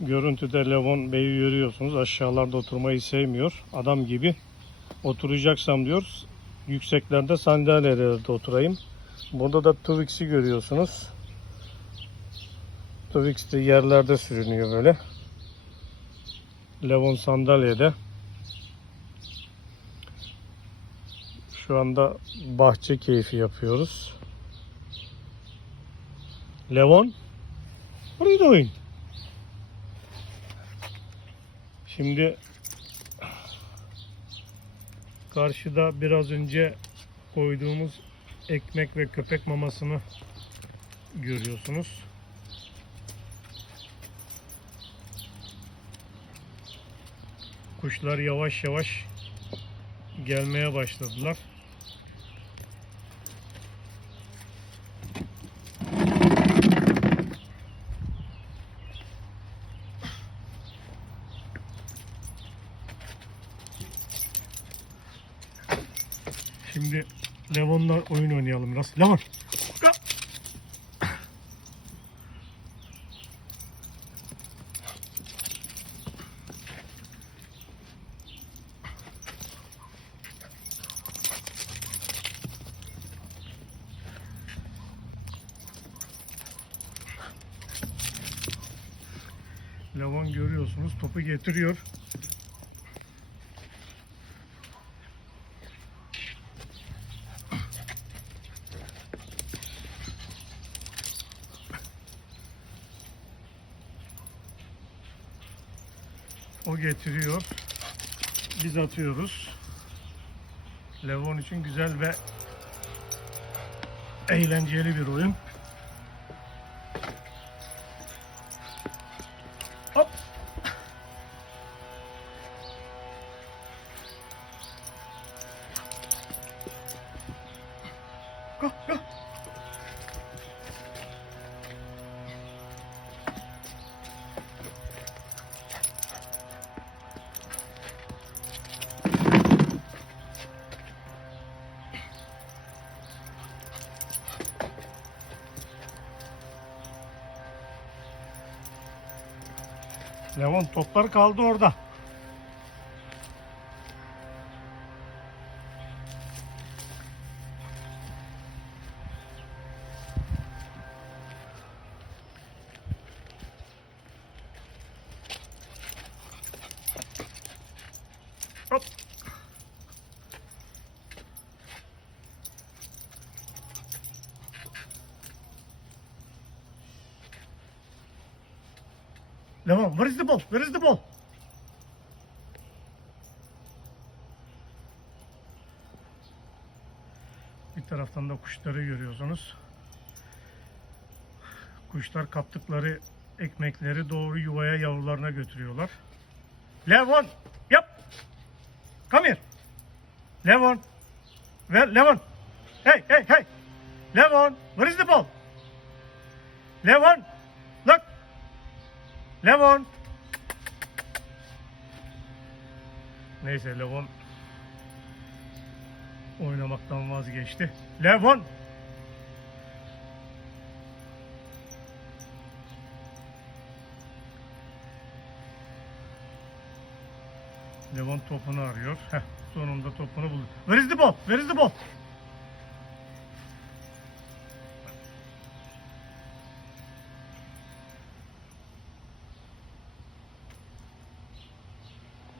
Görüntüde Levon Bey'i görüyorsunuz. Aşağılarda oturmayı sevmiyor. Adam gibi oturacaksam diyor. Yükseklerde sandalyelerde oturayım. Burada da Twix'i görüyorsunuz. Twix de yerlerde sürünüyor böyle. Levon sandalyede. Şu anda bahçe keyfi yapıyoruz. Levon, what are you doing? Şimdi karşıda biraz önce koyduğumuz ekmek ve köpek mamasını görüyorsunuz. Kuşlar yavaş yavaş gelmeye başladılar. Şimdi Levon'la oyun oynayalım biraz. Levon. Levon görüyorsunuz topu getiriyor. O getiriyor. Biz atıyoruz. Levon için güzel ve eğlenceli bir oyun. Hop. Go, go. Levon toplar kaldı orada. Hop. Levon, where is the ball? Where is the ball? Bir taraftan da kuşları görüyorsunuz. Kuşlar kaptıkları ekmekleri doğru yuvaya yavrularına götürüyorlar. Levon, yap. Come here. Levon. Well, Levon. Hey, hey, hey. Levon, where is the ball? Look. Levon. Neyse Levon oynamaktan vazgeçti. Levon. Levon topunu arıyor. Heh, sonunda topunu buldu. Where is the ball? Where is the ball?